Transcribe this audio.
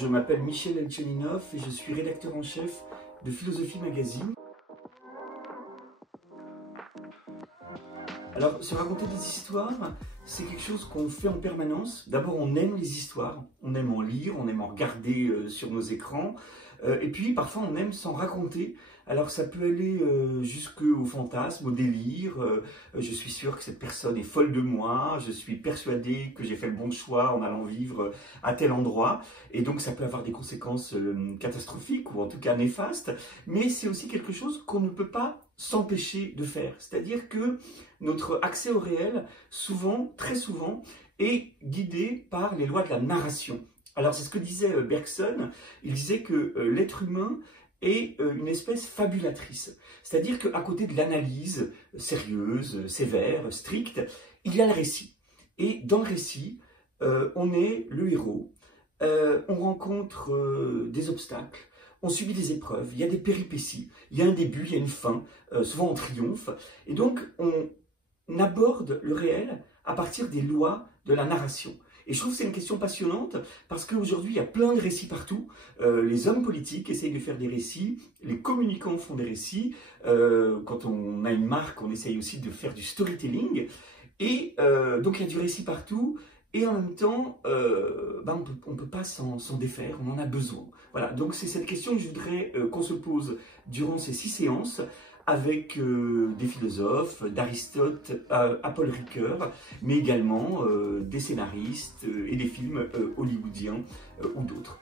Je m'appelle Michel Elchaninov et je suis rédacteur en chef de Philosophie Magazine. Alors, se raconter des histoires, c'est quelque chose qu'on fait en permanence. D'abord, on aime les histoires, on aime en lire, on aime en regarder sur nos écrans. Et puis, parfois, on aime s'en raconter. Alors, ça peut aller jusqu'au fantasme, au délire. Je suis sûr que cette personne est folle de moi. Je suis persuadé que j'ai fait le bon choix en allant vivre à tel endroit. Et donc, ça peut avoir des conséquences catastrophiques ou en tout cas néfastes. Mais c'est aussi quelque chose qu'on ne peut pas s'empêcher de faire. C'est-à-dire que notre accès au réel, souvent, très souvent, est guidé par les lois de la narration. Alors c'est ce que disait Bergson, il disait que l'être humain est une espèce fabulatrice. C'est-à-dire qu'à côté de l'analyse sérieuse, sévère, stricte, il y a le récit. Et dans le récit, on est le héros, on rencontre des obstacles, on subit des épreuves, il y a des péripéties, il y a un début, il y a une fin, souvent on triomphe. Et donc on aborde le réel à partir des lois de la narration. Et je trouve que c'est une question passionnante parce qu'aujourd'hui, il y a plein de récits partout. Les hommes politiques essayent de faire des récits, les communicants font des récits. Quand on a une marque, on essaye aussi de faire du storytelling. Et donc, il y a du récit partout. Et en même temps, on ne peut pas s'en défaire, on en a besoin. Voilà, donc c'est cette question que je voudrais qu'on se pose durant ces 6 séances avec des philosophes, d'Aristote à Paul Ricoeur, mais également des scénaristes et des films hollywoodiens ou d'autres.